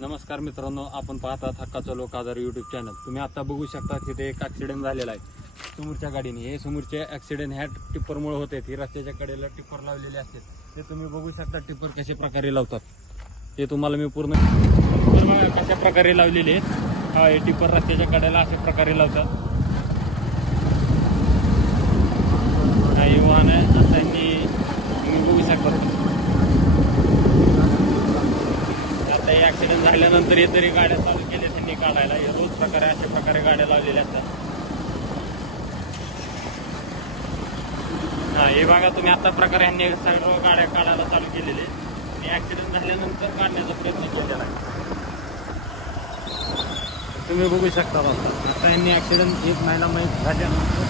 नमस्कार मित्रांनो, आपण पाहतात हक्काचा लोक आधार यूट्यूब चॅनल। तुम्ही आता बघू शकता तिथे एक ऍक्सिडेंट झालेला आहे समोरच्या गाडीने। हे समोरचे ऍक्सिडेंट ह्या टिप्परमुळे होते। ही रस्त्याच्या कडेला टिप्पर लावलेले असते, ते तुम्ही बघू शकता टिप्पर कशा प्रकारे लावतात। ते तुम्हाला मी पूर्ण कशा प्रकारे लावलेले आहेत। हा, हे टिप्पर रस्त्याच्या कडेला अशा प्रकारे लावतात। काही वाहन त्यांनी तुम्ही बघू शकता। आता हे ऍक्सिडेंट झाल्यानंतर हे तरी गाड्या चालू केल्या त्यांनी काढायला। हे रोज प्रकारे अशा प्रकारे गाड्या लावलेल्या असतात। हा, हे बघा तुम्ही आता प्रकारे यांनी सर्व गाड्या काढायला चालू केलेले आणि ऍक्सिडेंट झाल्यानंतर काढण्याचा प्रयत्न केलेला आहे। तुम्ही बघू शकता। आता यांनी ऍक्सिडेंट 1 महिना झाल्यानंतर